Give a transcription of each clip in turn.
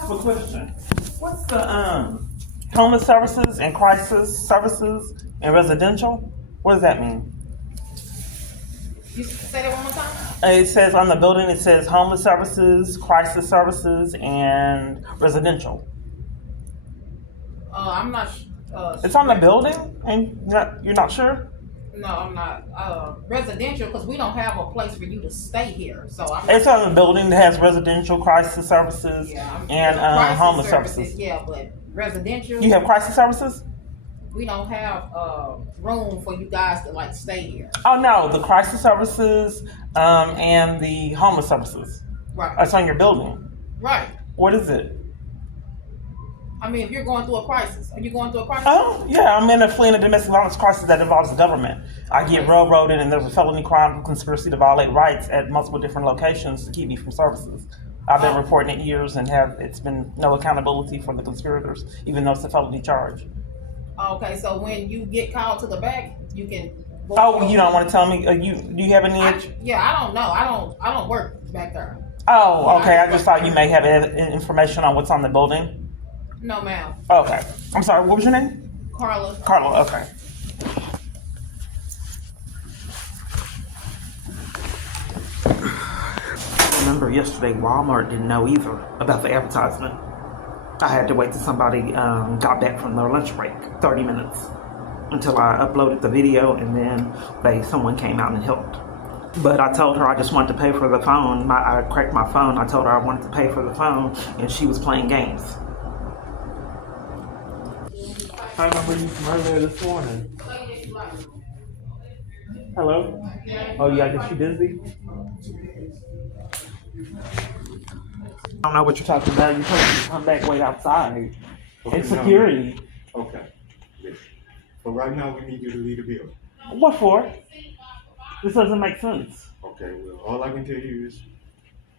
have a question. What's the homeless services and crisis services and residential? What does that mean? You say that one more time? It says on the building, it says homeless services, crisis services, and residential. I'm not. It's on the building, and you're not sure? No, I'm not. Residential, because we don't have a place for you to stay here. So I'm. It's on the building that has residential, crisis services, and homeless services. Yeah, but residential. You have crisis services? We don't have room for you guys to like stay here. Oh no, the crisis services and the homeless services. Right. It's on your building. Right. What is it? I mean, if you're going through a crisis, are you going through a crisis? Oh, yeah, I'm in a fleeing a domestic violence crisis that involves the government. I get railroaded and there's a felony crime conspiracy to violate rights at multiple different locations to keep me from services. I've been reporting it years and it's been no accountability for the conspirators, even though it's a felony charge. Okay, so when you get called to the back, you can. Oh, you don't want to tell me? Do you have any? I don't know. I don't work back there. Oh, okay. I just thought you may have information on what's on the building. No, ma'am. Okay. I'm sorry. What was your name? Carla. Carla. Okay. I remember yesterday Walmart didn't know either about the advertisement. I had to wait till somebody got back from their lunch break, 30 minutes, until I uploaded the video, and then someone came out and helped. But I told her I just wanted to pay for the phone. I cracked my phone. I told her I wanted to pay for the phone, and she was playing games. I remember you from earlier this morning. Hello? Oh, yeah, I guess you busy? I don't know what you're talking about. You're supposed to come back, wait outside. Okay, It's security. Okay. Yes. But right now, we need you to leave the building. What for? This doesn't make sense. Okay, well, all I can tell you is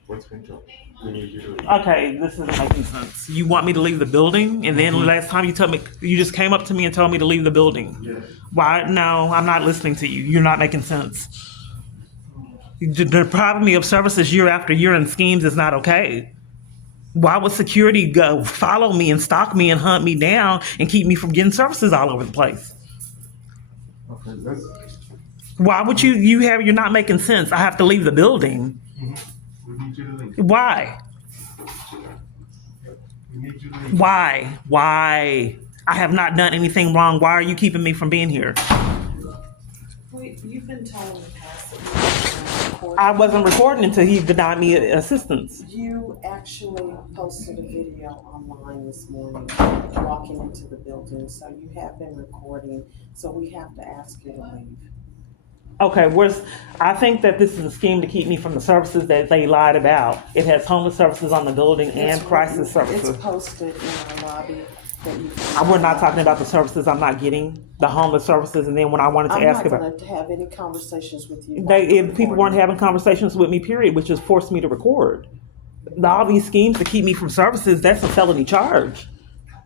what's been told. We need you to leave. Okay, this isn't making sense. You want me to leave the building? And then last time you told me, you just came up to me and told me to leave the building. Yes. Why? No, I'm not listening to you. You're not making sense. Depriving me of services year after year and schemes is not okay. Why would security go follow me and stalk me and hunt me down and keep me from getting services all over the place? Okay, Why would you're not making sense. I have to leave the building. we need you to leave. Why? We need you to leave. Why? I have not done anything wrong. Why are you keeping me from being here? You've been told in the past that you were recording. I wasn't recording until he denied me assistance. You actually posted a video online this morning walking into the building, so you have been recording, so we have to ask you to leave. Okay, I think that this is a scheme to keep me from the services that they lied about. It has homeless services on the building and crisis services. It's posted in our lobby. We're not talking about the services I'm not getting, the homeless services, and then when I wanted to ask about, I'm not going to have any conversations with you. if people weren't having conversations with me, period, which just forced me to record. All these schemes to keep me from services, that's a felony charge.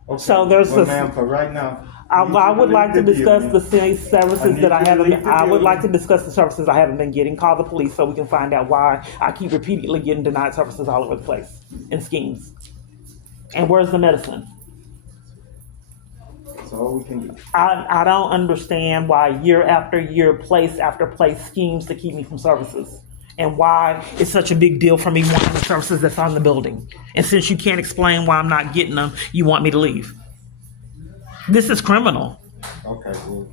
Okay. So there's well, ma'am, for right now, I would like to discuss the services that I haven't. I would like to building. discuss the services I haven't been getting. Call the police so we can find out why I keep repeatedly getting denied services all over the place in schemes. And where's the medicine? That's all we can do. I don't understand why year after year, place after place schemes to keep me from services. And why it's such a big deal for me wanting the services that's on the building. And since you can't explain why I'm not getting them, you want me to leave. This is criminal. Okay, well,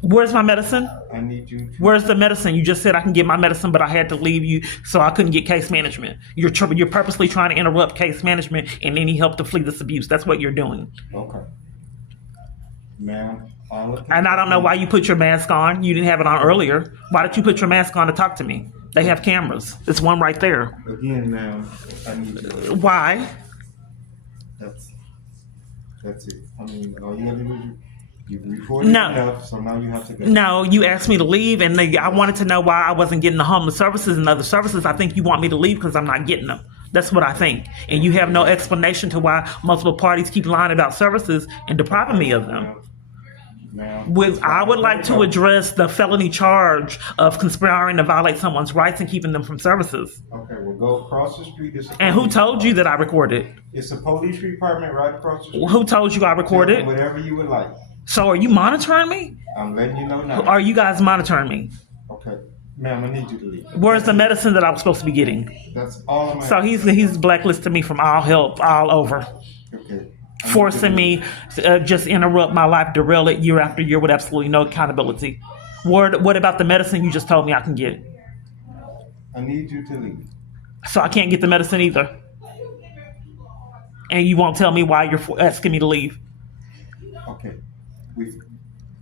Where's my medicine? I need you to... Where's the medicine? You just said I can get my medicine, but I had to leave you so I couldn't get case management. You're purposely trying to interrupt case management and any help to flee this abuse. That's what you're doing. Okay. Ma'am, And I don't know why you put your mask on. You didn't have it on earlier. Why did you put your mask on to talk to me? They have cameras. There's one right there. Again, ma'am, I need you to... Why? That's it. I mean, all you have to do is you recorded No. enough, so now you have to go. No, you asked me to leave, and I wanted to know why I wasn't getting the homeless services and other services. I think you want me to leave because I'm not getting them. That's what I think. And you have no explanation to why multiple parties keep lying about services and depriving me of them. I would like to address the felony charge of conspiring to violate someone's rights and keeping them from services. Okay, we'll go across the street. And who told you that I recorded? It's a police department right across the street. Who told you I recorded? Whatever you would like. So are you monitoring me? I'm letting you know now. Are you guys monitoring me? Okay. Ma'am, I need you to leave. Where's the medicine that I was supposed to be getting? That's all I'm So he's blacklisted me from all help all over. Okay. Forcing me to just interrupt my life, derail it year after year with absolutely no accountability. What about the medicine you just told me I can get? I need you to leave. So I can't get the medicine either. And you won't tell me why you're asking me to leave. Okay. We've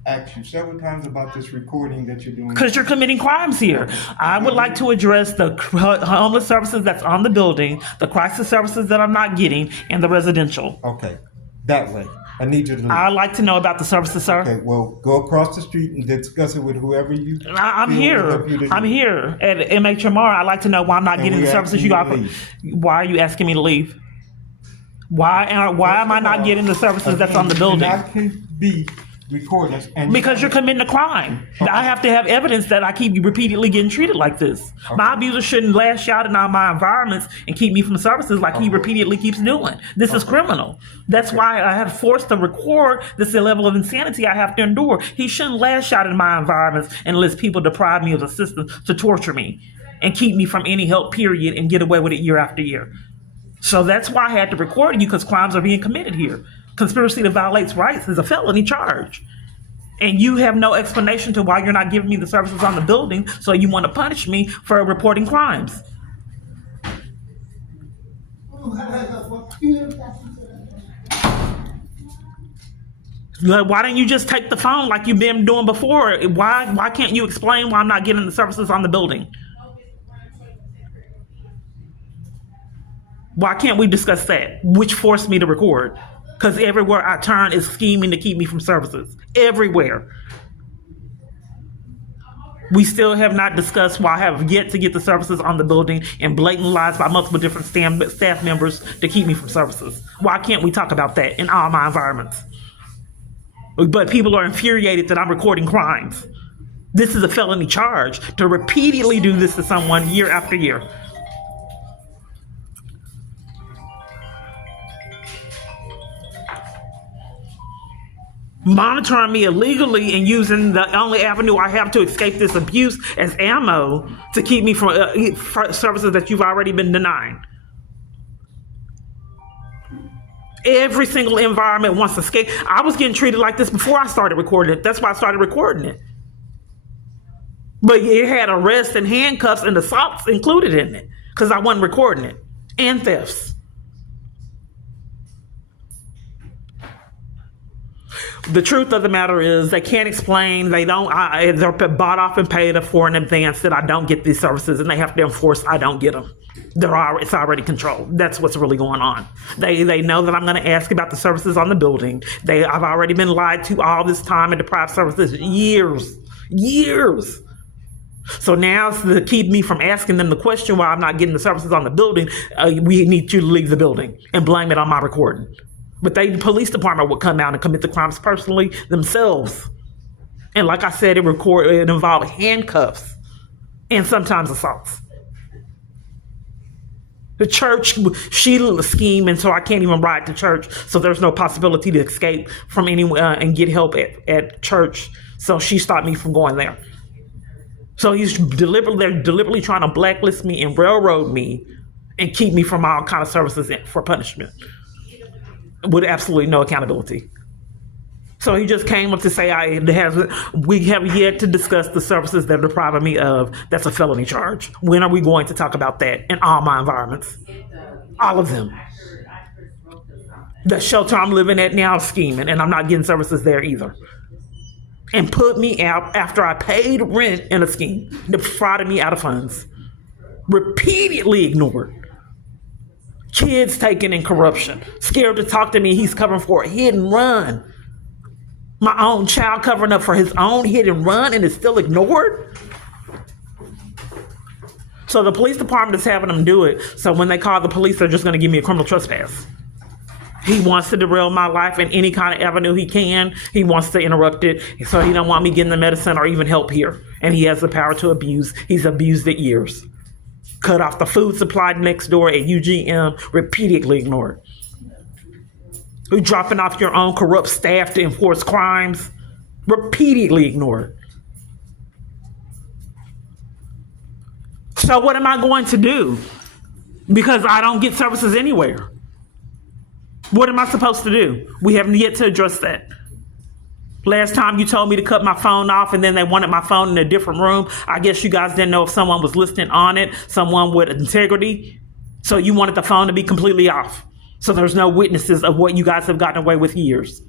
asked you several times about this recording that you're doing. Because you're committing crimes here. I would like to address the homeless services that's on the building, the crisis services that I'm not getting, and the residential. Okay. That way. I need you to leave. I'd like to know about the services, sir. Okay, well, go across the street and discuss it with whoever you. I'm here. I'm here at MHMR. I'd like to know why I'm not getting the services you offer. Why are you asking me to leave? Why am I not getting the services that's on the building? That can be recorded. Because you're committing a crime. Okay. I have to have evidence that I keep repeatedly getting treated like this. Okay. My abuser shouldn't lash out in all my environments and keep me from services like he repeatedly keeps doing. This is criminal. That's why I have forced to record this level of insanity I have to endure. He shouldn't lash out in my environments and let people deprive me of assistance to torture me and keep me from any help, period, and get away with it year after year. So that's why I had to record you, because crimes are being committed here. Conspiracy to violate rights is a felony charge. And you have no explanation to why you're not giving me the services on the building, so you want to punish me for reporting crimes. Why didn't you just take the phone like you've been doing before? Why can't you explain why I'm not getting the services on the building? Why can't we discuss that? Which forced me to record. Because everywhere I turn is scheming to keep me from services. Everywhere. We still have not discussed why I have yet to get the services on the building, and blatant lies by multiple different staff members to keep me from services. Why can't we talk about that in all my environments? But people are infuriated that I'm recording crimes. This is a felony charge to repeatedly do this to someone year after year. Monitoring me illegally and using the only avenue I have to escape this abuse as ammo to keep me from services that you've already been denying. Every single environment wants to escape. I was getting treated like this before I started recording it. That's why I started recording it. But it had arrests and handcuffs and assaults included in it because I wasn't recording it, and thefts. The truth of the matter is they can't explain. They're bought off and paid for in advance that I don't get these services, and they have to enforce I don't get them. It's already controlled. That's what's really going on. They know that I'm going to ask about the services on the building. I've already been lied to all this time and deprived services years. So now to keep me from asking them the question why I'm not getting the services on the building, we need you to leave the building and blame it on my recording. But the police department would come out and commit the crimes personally themselves. And like I said, it involved handcuffs and sometimes assaults. The church, she scheming, so I can't even ride to church. So there's no possibility to escape from anyone and get help at church. So she stopped me from going there. So they're deliberately trying to blacklist me and railroad me and keep me from all kind of services for punishment, with absolutely no accountability. So he just came up to say we have yet to discuss the services that are depriving me of. That's a felony charge. When are we going to talk about that in all my environments? All of them. The shelter I'm living at now is scheming, and I'm not getting services there either. And put me out after I paid rent in a scheme, defrauded me out of funds. Repeatedly ignored. Kids taken in corruption. Scared to talk to me. He's covering for a hit and run. My own child covering up for his own hit and run and is still ignored. So the police department is having them do it. So when they call the police, they're just going to give me a criminal trespass. He wants to derail my life in any kind of avenue he can. He wants to interrupt it, so he don't want me getting the medicine or even help here. And he has the power to abuse. He's abused it years. Cut off the food supply next door at UGM, repeatedly ignored. You're dropping off your own corrupt staff to enforce crimes, repeatedly ignored. So what am I going to do? Because I don't get services anywhere. What am I supposed to do? We haven't yet to address that. Last time you told me to cut my phone off and then they wanted my phone in a different room. I guess you guys didn't know if someone was listening on it, someone with integrity. So you wanted the phone to be completely off. So there's no witnesses of what you guys have gotten away with years.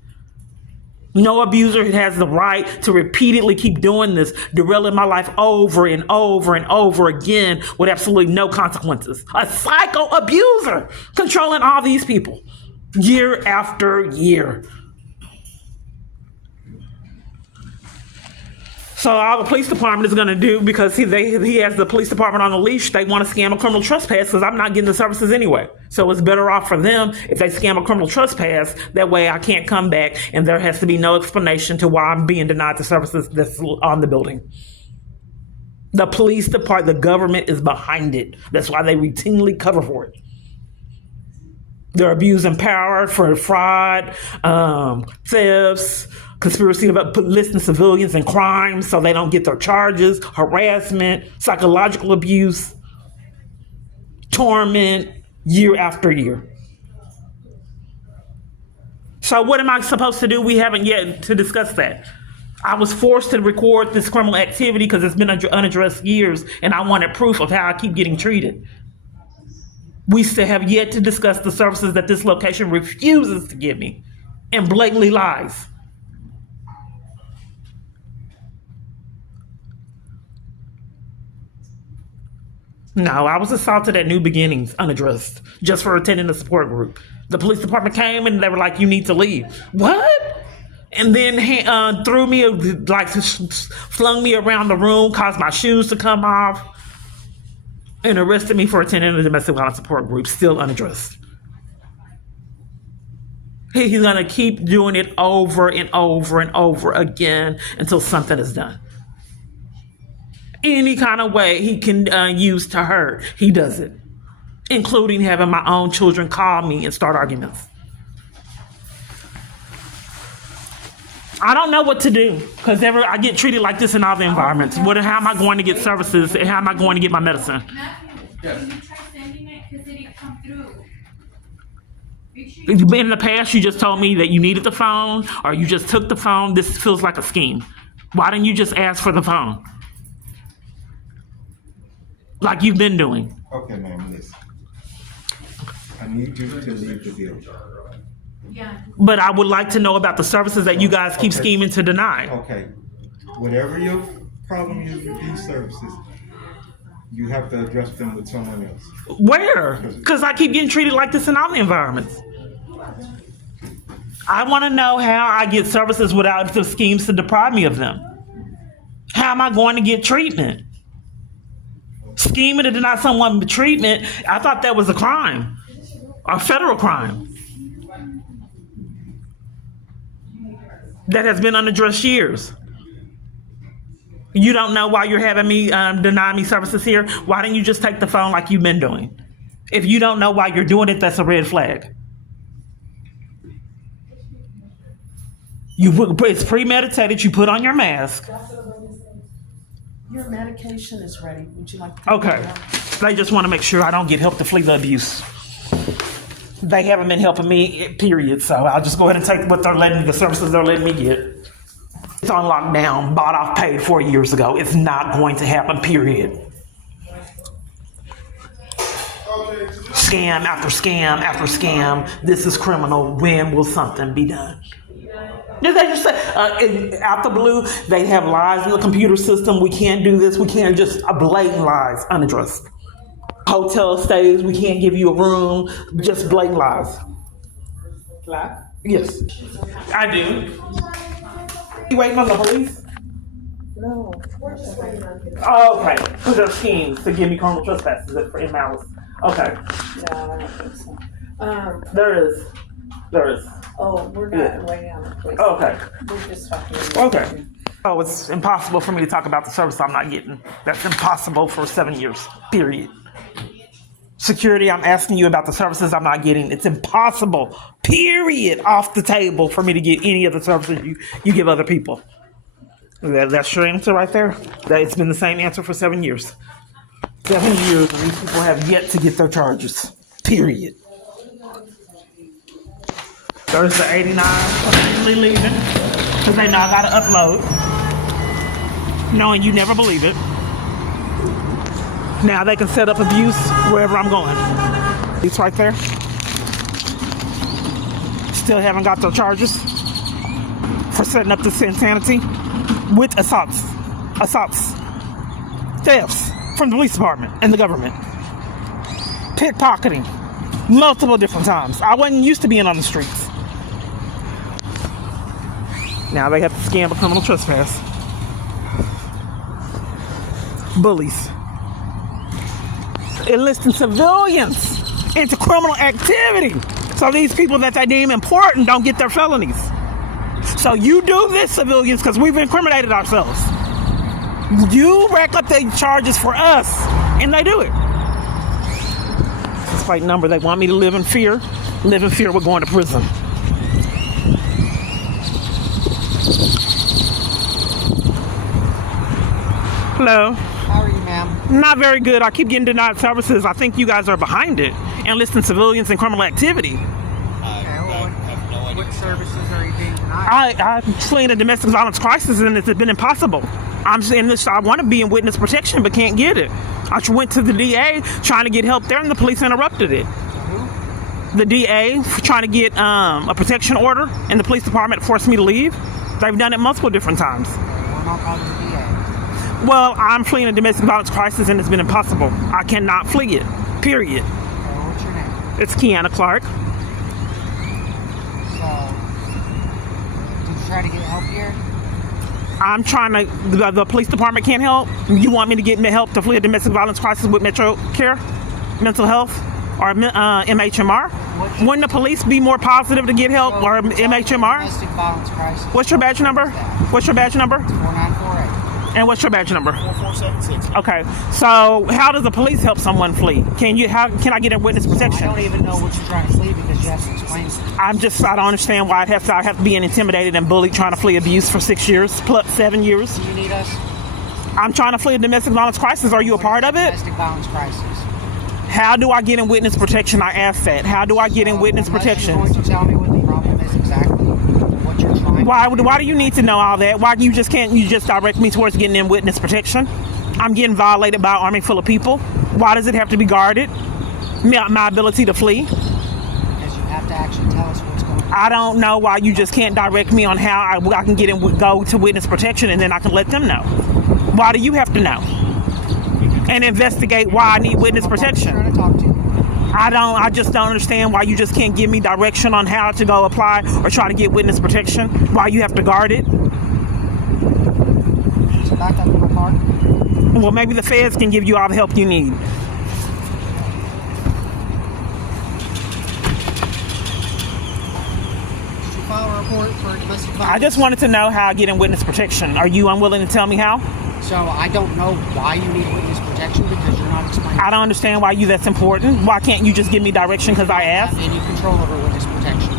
No abuser has the right to repeatedly keep doing this, derailing my life over and over and over again with absolutely no consequences. A psycho abuser controlling all these people year after year. So all the police department is going to do, because he has the police department on a leash, they want to scam a criminal trespass because I'm not getting the services anyway. So it's better off for them if they scam a criminal trespass. That way I can't come back and there has to be no explanation to why I'm being denied the services that's on the building. The police department, the government is behind it. That's why they routinely cover for it. They're abusing power for fraud, thefts, conspiracy about listing civilians in crimes so they don't get their charges, harassment, psychological abuse, torment, year after year. So what am I supposed to do? We haven't yet to discuss that. I was forced to record this criminal activity because it's been unaddressed years, and I wanted proof of how I keep getting treated. We still have yet to discuss the services that this location refuses to give me and blatantly lies. No, I was assaulted at New Beginnings, unaddressed, just for attending a support group. The police department came and they were like, you need to leave. What? And then threw me, like flung me around the room, caused my shoes to come off, and arrested me for attending a domestic violence support group, still unaddressed. He's gonna keep doing it over and over and over again until something is done. Any kind of way he can use to hurt, he does it, including having my own children call me and start arguments. I don't know what to do because I get treated like this in all the environments. How am I going to get services and how am I going to get my medicine? Can you try sending it because it didn't come through? In the past, you just told me that you needed the phone or you just took the phone. This feels like a scheme. Why didn't you just ask for the phone? Like you've been doing. Okay, ma'am, listen. I need you to leave the building. Yeah. But I would like to know about the services that you guys keep scheming to deny. Okay. Whatever your problem is with these services, you have to address them with someone else. Where? Because I keep getting treated like this in all the environments. I want to know how I get services without the schemes to deprive me of them. How am I going to get treatment? Scheming to deny someone treatment, I thought that was a crime, a federal crime that has been unaddressed years. You don't know why you're having me deny me services here? Why didn't you just take the phone like you've been doing? If you don't know why you're doing it, that's a red flag. It's premeditated. You put on your mask. Your medication is ready. Would you like to? Okay. They just want to make sure I don't get help to flee the abuse. They haven't been helping me, period. So I'll just go ahead and take the services they're letting me get. It's on lockdown, bought off, paid for years ago. It's not going to happen, period. Scam after scam after scam. This is criminal. When will something be done? They just say, out the blue, they have lies in the computer system. We can't do this. We can't, just blatant lies, unaddressed. Hotel stays, we can't give you a room, just blatant lies. Black? Yes, I do. You waiting on the police? No. We're just waiting on you. Oh, okay. Who's their schemes to give me criminal trespasses in malice? Okay. Yeah, I don't think so. There is. There is. Oh, we're Yeah. not waiting on the police. Oh, okay. We're just talking. Okay. Oh, it's impossible for me to talk about the service I'm not getting. That's impossible for 7 years, period. Security, I'm asking you about the services I'm not getting. It's impossible, period, off the table for me to get any of the services you give other people. That's your answer right there? It's been the same answer for 7 years. 7 years, and these people have yet to get their charges, period. There's the 89 completely leaving because they know I gotta upload, knowing you never believe it. Now they can set up abuse wherever I'm going. It's right there. Still haven't got their charges for setting up this insanity with assaults, thefts from the police department and the government, pickpocketing, multiple different times. I wasn't used to being on the streets. Now they have to scam a criminal trespass. Bullies. Enlisting civilians into criminal activity. So these people that they deem important don't get their felonies. So you do this, civilians, because we've incriminated ourselves. You rack up the charges for us, and they do it. Despite number, they want me to live in fear. Live in fear, we're going to prison. Hello. How are you, ma'am? Not very good. I keep getting denied services. I think you guys are behind it. Enlisting civilians in criminal activity. What services are you being denied? I'm fleeing a domestic violence crisis, and it's been impossible. I'm in this. I want to be in witness protection, but can't get it. I went to the DA trying to get help there, and the police interrupted it. The DA trying to get a protection order, and the police department forced me to leave. They've done it multiple different times. We're not calling the DA. Well, I'm fleeing a domestic violence crisis, and it's been impossible. I cannot flee it. Period. Okay, what's your name? It's Keyana Clark. So, did you try to get help here? I'm trying to. The police department can't help. You want me to get help to flee a domestic violence crisis with Metro Care, mental health, or MHMR? Wouldn't the police be more positive to get help, or MHMR? Domestic violence crisis. What's your badge number? What's your badge number? 4948. And what's your badge number? 4476. Okay. So how does the police help someone flee? How can I get in witness I protection? don't even know what you're trying to flee because you have to explain it. I don't understand why I have to be intimidated and bullied trying to flee abuse for 6 years, plus 7 years. Do you need us? I'm trying to flee a domestic violence crisis. Are you a part of it? Domestic violence crisis. How do I get in witness protection? I asked that. How do I get in witness Unless protection? You're going to tell me what the problem is exactly, what you're trying Why do you need to know all that? Why you just direct me towards getting in witness protection? I'm getting violated by an army full of people. Why does it have to be guarded? My ability to flee? Because you have to actually tell us what's going on. I don't know why you just can't direct me on how I can go to witness protection, and then I can let them know. Why do you have to know? And investigate why I need witness I'm protection. trying to talk to you. I just don't understand why you just can't give me direction on how to go apply or try to get witness protection. Why you have to guard it. So back up in my car. Well, maybe the feds can give you all the help you need. Did you file a report for domestic violence? I just wanted to know how I get in witness protection. Are you unwilling to tell me how? So I don't know why you need witness protection because you're not explaining. I don't understand why that's important. Why can't you just give me direction because I asked? Any control over witness protection?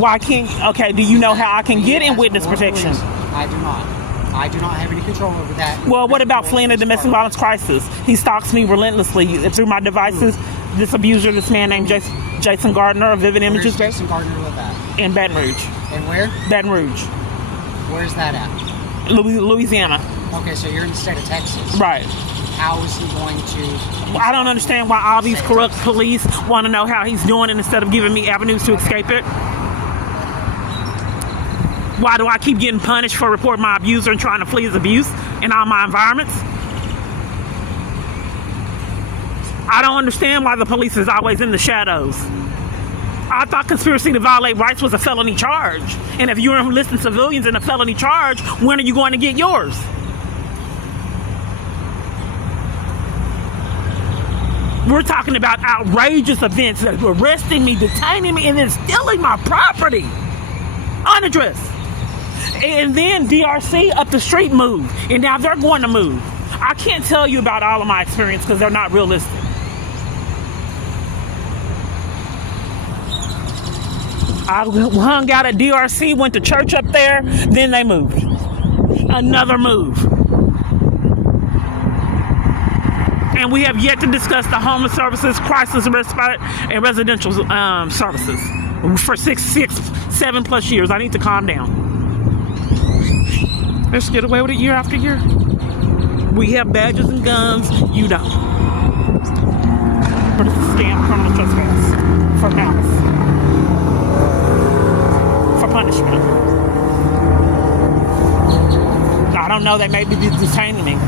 Why can't? Okay, do you know how I can get in witness protection? I do not. I do not have any control over that. Well, what about fleeing a domestic violence crisis? He stalks me relentlessly through my devices. This abuser, this man named Jason Gardner of Vivid Where's Images Jason Gardner live at? in Baton Rouge. And where? Baton Rouge, Where's that at? Louisiana. Okay, so you're in the state of Texas. Right. How is he going to... I don't understand why all these corrupt police want to know how he's doing it instead of giving me avenues to escape it. Why do I keep getting punished for reporting my abuser and trying to flee his abuse in all my environments? I don't understand why the police is always in the shadows. I thought conspiracy to violate rights was a felony charge. And if you're enlisting civilians in a felony charge, when are you going to get yours? We're talking about outrageous events, like arresting me, detaining me, and then stealing my property unaddressed. And then DRC up the street moved, and now they're going to move. I can't tell you about all of my experience because they're not realistic. I hung out at DRC, went to church up there, then they moved. Another move. And we have yet to discuss the homeless services, crisis respite, and residential services for 7+ years. I need to calm down. Let's get away with it year after year. We have badges and guns. You don't. But it's a scam, criminal trespass, for malice, for punishment. I don't know. They may be detaining me.